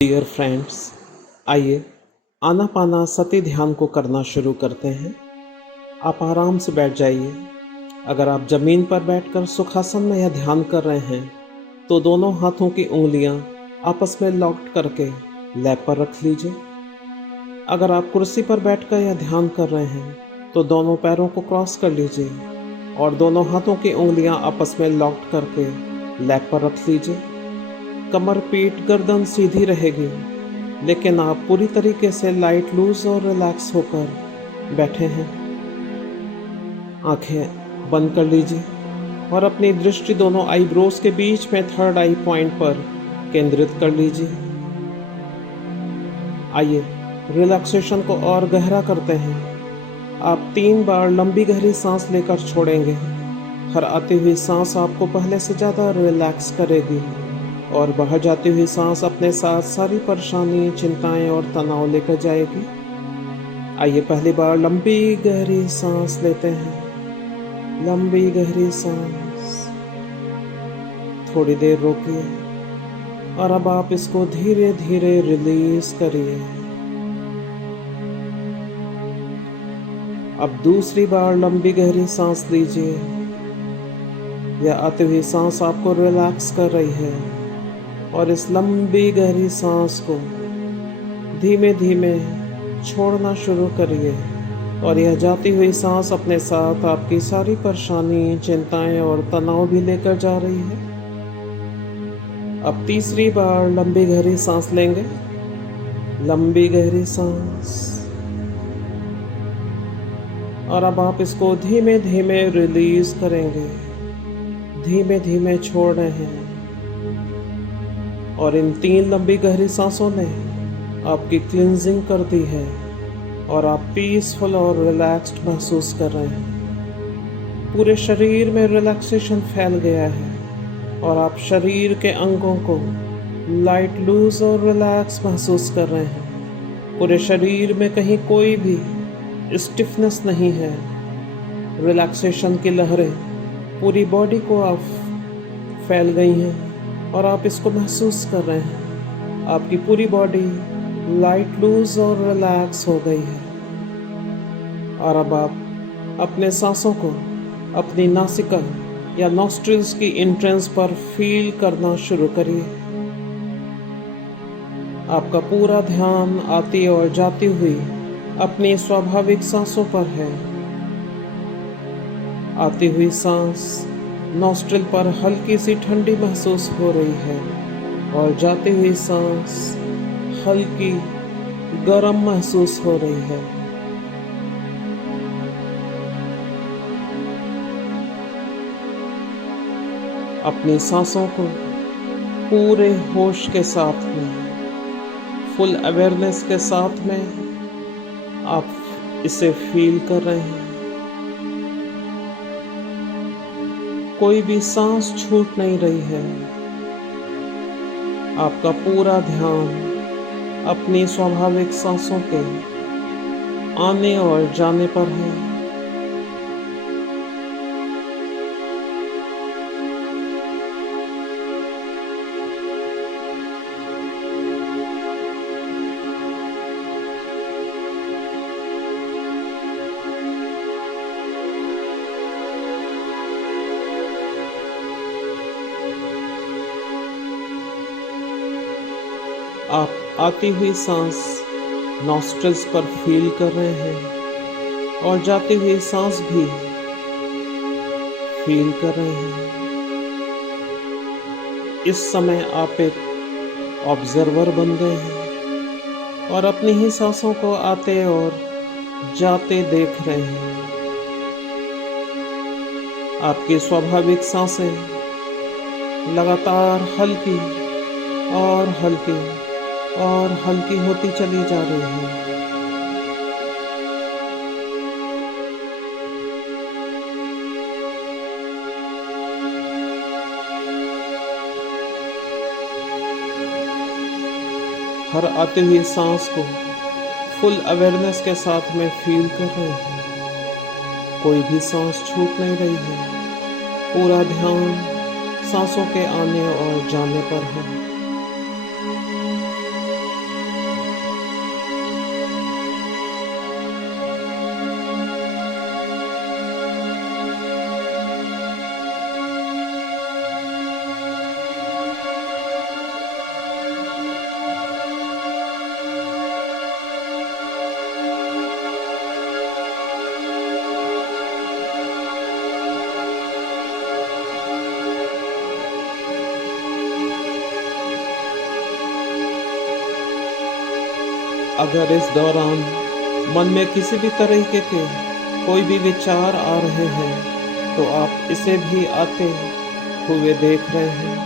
Dear friends, आइए आनापानासति ध्यान को करना शुरू करते हैं। आप आराम से बैठ जाइए। अगर आप जमीन पर बैठकर सुखासन में यह ध्यान कर रहे हैं तो दोनों हाथों की उंगलियां आपस में लॉक करके लैप पर रख लीजिए। अगर आप कुर्सी पर बैठकर यह ध्यान कर रहे हैं तो दोनों पैरों को क्रॉस कर लीजिए और दोनों हाथों की उंगलियां आपस में लॉक करके लैप पर रख लीजिए। कमर, पीठ, गर्दन सीधी रहेगी, लेकिन आप पूरी तरीके से लाइट, लूज और रिलैक्स होकर बैठे हैं। आंखें बंद कर लीजिए और अपनी दृष्टि दोनों आईब्रोज के बीच में थर्ड आई पॉइंट पर केंद्रित कर लीजिए। आइए रिलैक्सेशन को और गहरा करते हैं। आप 3 बार लंबी गहरी सांस लेकर छोड़ेंगे। हर आती हुई सांस आपको पहले से ज़्यादा रिलैक्स करेगी और बाहर जाती हुई सांस अपने साथ सारी परेशानी, चिंताएं और तनाव लेकर जाएगी। आइए पहली बार लंबी गहरी सांस लेते हैं। लंबी गहरी सांस। थोड़ी देर रोकिए और अब आप इसको धीरे धीरे रिलीज करिए। अब दूसरी बार लंबी गहरी सांस लीजिए। यह आती हुई सांस आपको रिलैक्स कर रही है और इस लंबी गहरी सांस को धीमे धीमे छोड़ना शुरू करिए और यह जाती हुई सांस अपने साथ आपकी सारी परेशानी, चिंताएं और तनाव भी लेकर जा रही है। अब तीसरी बार लंबी गहरी सांस लेंगे। लंबी गहरी सांस और अब आप इसको धीमे धीमे रिलीज करेंगे। धीमे धीमे छोड़ रहे हैं और इन 3 लंबी गहरी सांसों ने आपकी क्लींजिंग कर दी है और आप पीसफुल और रिलैक्स्ड महसूस कर रहे हैं। पूरे शरीर में रिलैक्सेशन फैल गया है और आप शरीर के अंगों को लाइट, लूज और रिलैक्स महसूस कर रहे हैं। पूरे शरीर में कहीं कोई भी स्टिफनेस नहीं है। रिलैक्सेशन की लहरें पूरी बॉडी को आप फैल गई हैं और आप इसको महसूस कर रहे हैं। आपकी पूरी बॉडी लाइट, लूज और रिलैक्स हो गई है और अब आप अपने सांसों को अपनी नासिका या नॉस्ट्रिल्स की एंट्रेंस पर फील करना शुरू करिए। आपका पूरा ध्यान आती और जाती हुई अपनी स्वाभाविक सांसों पर है। आती हुई सांस नॉस्ट्रिल पर हल्की सी ठंडी महसूस हो रही है और जाती हुई सांस हल्की गर्म महसूस हो रही है। अपनी सांसों को पूरे होश के साथ में, फुल अवेयरनेस के साथ में आप इसे फील कर रहे हैं। कोई भी सांस छूट नहीं रही है। आपका पूरा ध्यान अपनी स्वाभाविक सांसों के आने और जाने पर है। आप आती हुई सांस नॉस्ट्रिल्स पर फील कर रहे हैं और जाती हुई सांस भी फील कर रहे हैं। इस समय आप एक ऑब्जर्वर बन गए हैं और अपनी ही सांसों को आते और जाते देख रहे हैं। आपकी स्वाभाविक सांसें लगातार हल्की और हल्की और हल्की होती चली जा रही है। हर आती हुई सांस को फुल अवेयरनेस के साथ में फील कर रहे हैं। कोई भी सांस छूट नहीं रही है। पूरा ध्यान सांसों के आने और जाने पर है। अगर इस दौरान मन में किसी भी तरीके के कोई भी विचार आ रहे हैं तो आप इसे भी आते हुए देख रहे हैं।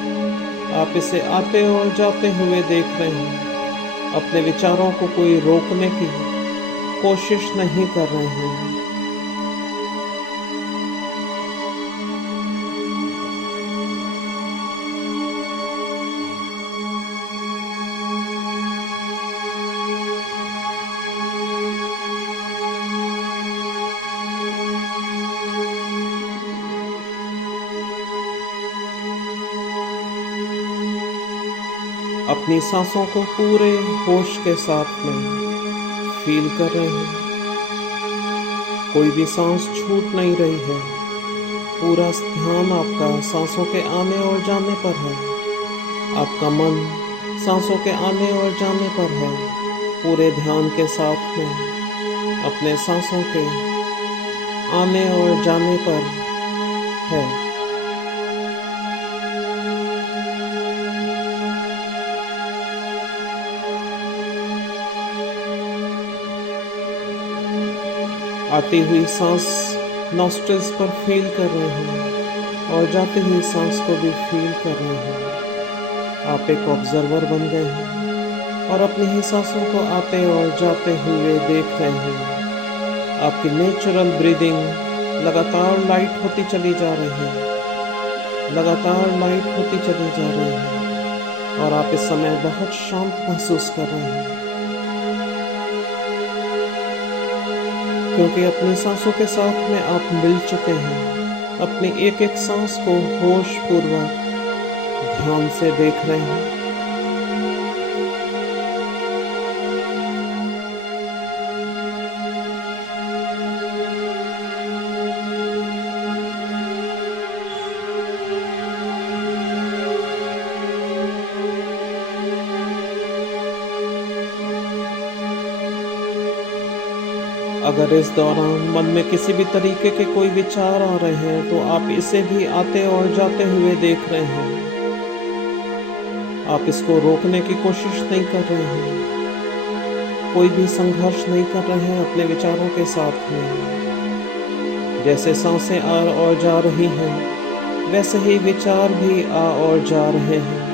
आप इसे आते और जाते हुए देख रहे हैं। अपने विचारों को कोई रोकने की कोशिश नहीं कर रहे हैं। अपनी सांसों को पूरे होश के साथ में फील कर रहे हैं। कोई भी सांस छूट नहीं रही है। पूरा ध्यान आपका सांसों के आने और जाने पर है। आपका मन सांसों के आने और जाने पर है। पूरे ध्यान के साथ में अपने सांसों के आने और जाने पर है। आती हुई सांस नॉस्ट्रिल्स पर फील कर रहे हैं और जाती हुई सांस को भी फील कर रहे हैं। आप एक ऑब्जर्वर बन गए हैं और अपनी ही सांसों को आते और जाते हुए देख रहे हैं। आपकी नेचुरल ब्रीदिंग लगातार लाइट होती चली जा रही है, लगातार लाइट होती चली जा रही है और आप इस समय बहुत शांत महसूस कर रहे हैं, क्योंकि अपनी सांसों के साथ में आप मिल चुके हैं। अपनी एक एक सांस को होश पूर्वक ध्यान से देख रहे हैं। अगर इस दौरान मन में किसी भी तरीके के कोई विचार आ रहे हैं तो आप इसे भी आते और जाते हुए देख रहे हैं। आप इसको रोकने की कोशिश नहीं कर रहे हैं। कोई भी संघर्ष नहीं कर रहे हैं अपने विचारों के साथ में। जैसे सांसें आ और जा रही हैं वैसे ही विचार भी आ और जा रहे हैं।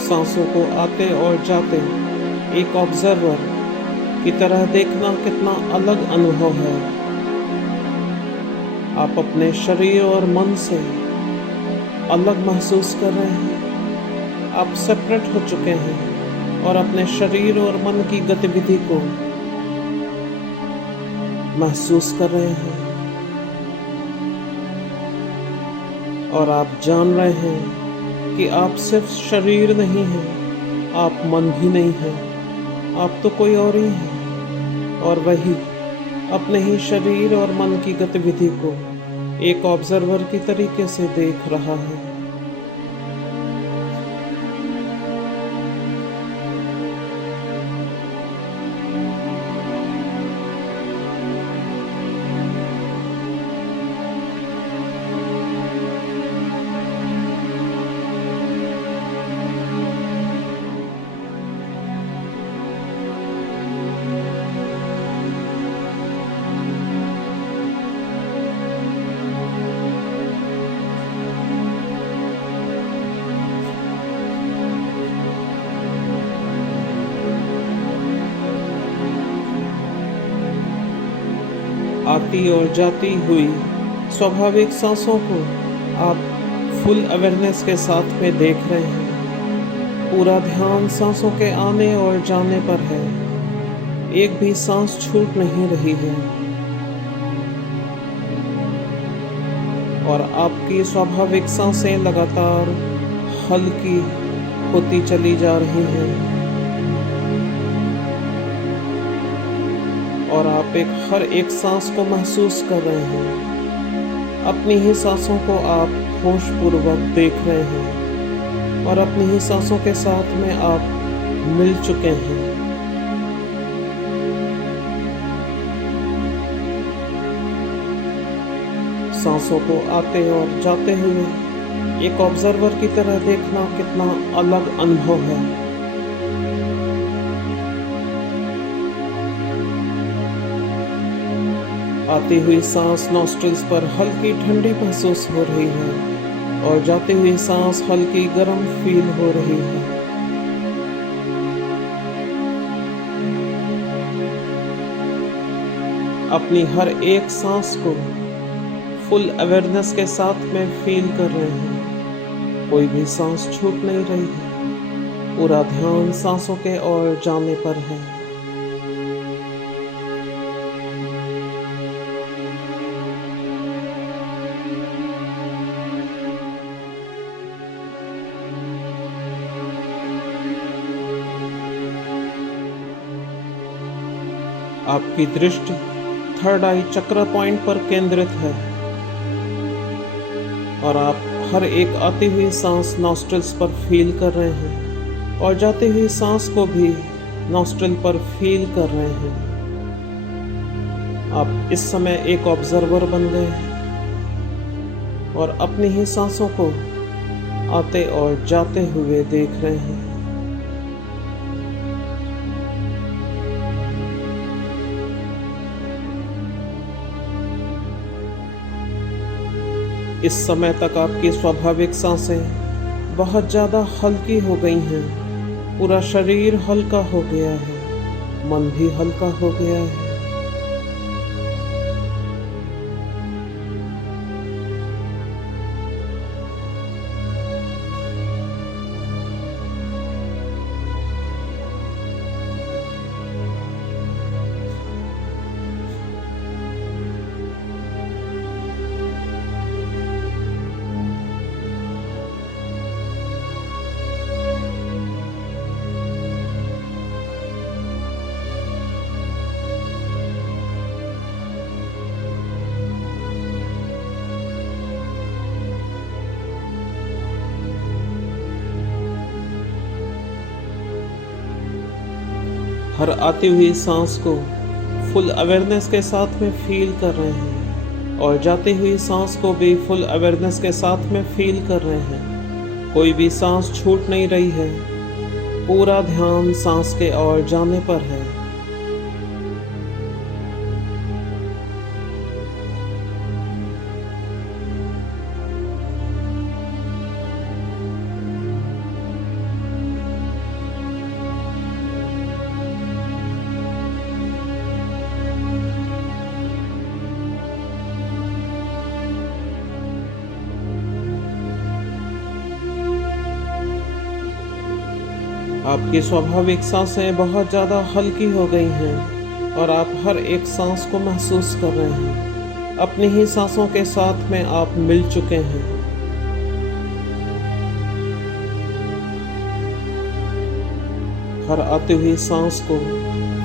सांसों को आते और जाते एक ऑब्जर्वर की तरह देखना कितना अलग अनुभव है। आप अपने शरीर और मन से अलग महसूस कर रहे हैं। आप सेपरेट हो चुके हैं और अपने शरीर और मन की गतिविधि को महसूस कर रहे हैं और आप जान रहे हैं कि आप सिर्फ शरीर नहीं हैं, आप मन भी नहीं हैं, आप तो कोई और ही हैं और वही अपने ही शरीर और मन की गतिविधि को एक ऑब्जर्वर की तरीके से देख रहा है। आती और जाती हुई स्वाभाविक सांसों को आप फुल अवेयरनेस के साथ में देख रहे हैं। पूरा ध्यान सांसों के आने और जाने पर है। एक भी सांस छूट नहीं रही है और आपकी स्वाभाविक सांसें लगातार हल्की होती चली जा रही हैं और आप हर एक सांस को महसूस कर रहे हैं। अपनी ही सांसों को आप होशपूर्वक देख रहे हैं। और अपनी ही सांसों के साथ में आप मिल चुके हैं। सांसों को आते और जाते हुए एक ऑब्जर्वर की तरह देखना कितना अलग अनुभव है। आती हुई सांस नॉस्ट्रिल्स पर हल्की ठंडी महसूस हो रही है और जाती हुई सांस हल्की गर्म फील हो रही है। अपनी हर एक सांस को फुल अवेयरनेस के साथ में फील कर रहे हैं। कोई भी सांस छूट नहीं रही है। पूरा ध्यान सांसों के ओर जाने पर है। आपकी दृष्टि थर्ड आई चक्र पॉइंट पर केंद्रित है और आप हर एक आती हुई सांस नॉस्ट्रिल्स पर फील कर रहे हैं और जाती हुई सांस को भी नॉस्ट्रिल पर फील कर रहे हैं। आप इस समय एक ऑब्जर्वर बन गए हैं और अपनी ही सांसों को आते और जाते हुए देख रहे हैं। इस समय तक आपकी स्वाभाविक सांसें बहुत ज़्यादा हल्की हो गई हैं। पूरा शरीर हल्का हो गया है, मन भी हल्का हो गया है। हर आती हुई सांस को फुल अवेयरनेस के साथ में फील कर रहे हैं और जाती हुई सांस को भी फुल अवेयरनेस के साथ में फील कर रहे हैं। कोई भी सांस छूट नहीं रही है। पूरा ध्यान सांस के ओर जाने पर है। आपकी स्वाभाविक सांसें बहुत ज़्यादा हल्की हो गई हैं और आप हर एक सांस को महसूस कर रहे हैं। अपनी ही सांसों के साथ में आप मिल चुके हैं। हर आती हुई सांस को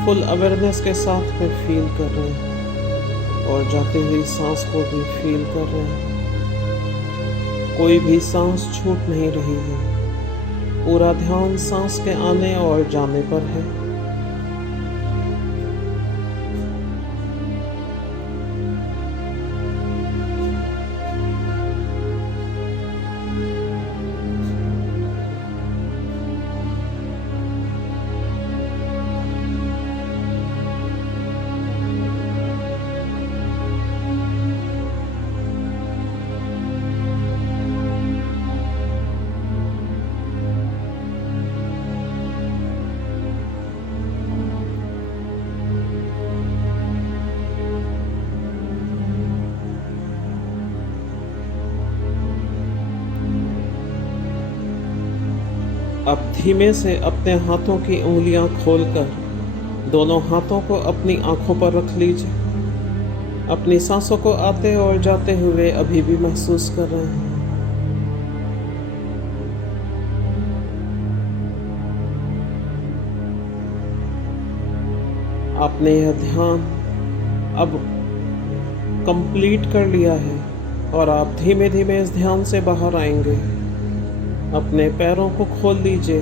फुल अवेयरनेस के साथ में फील कर रहे हैं और जाती हुई सांस को भी फील कर रहे हैं। कोई भी सांस छूट नहीं रही है। पूरा ध्यान सांस के आने और जाने पर है। अब धीमे से अपने हाथों की उंगलियां खोलकर दोनों हाथों को अपनी आंखों पर रख लीजिए। अपनी सांसों को आते और जाते हुए अभी भी महसूस कर रहे हैं। आपने यह ध्यान अब कंप्लीट कर लिया है और आप धीमे धीमे इस ध्यान से बाहर आएंगे। अपने पैरों को खोल लीजिए।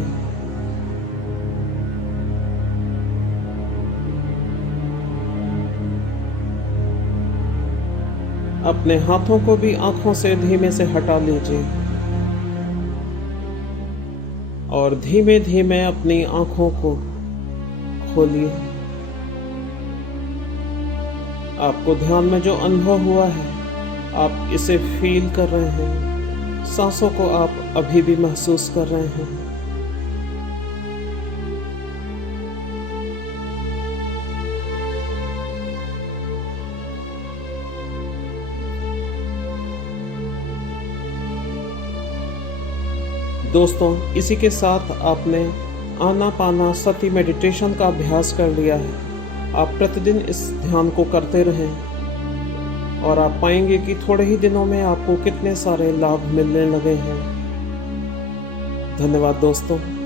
अपने हाथों को भी आंखों से धीमे से हटा लीजिए और धीमे धीमे अपनी आंखों को खोलिए। आपको ध्यान में जो अनुभव हुआ है आप इसे फील कर रहे हैं। सांसों को आप अभी भी महसूस कर रहे हैं। दोस्तों, इसी के साथ आपने आनापानसति मेडिटेशन का अभ्यास कर लिया है। आप प्रतिदिन इस ध्यान को करते रहें और आप पाएंगे कि थोड़े ही दिनों में आपको कितने सारे लाभ मिलने लगे हैं। धन्यवाद दोस्तों।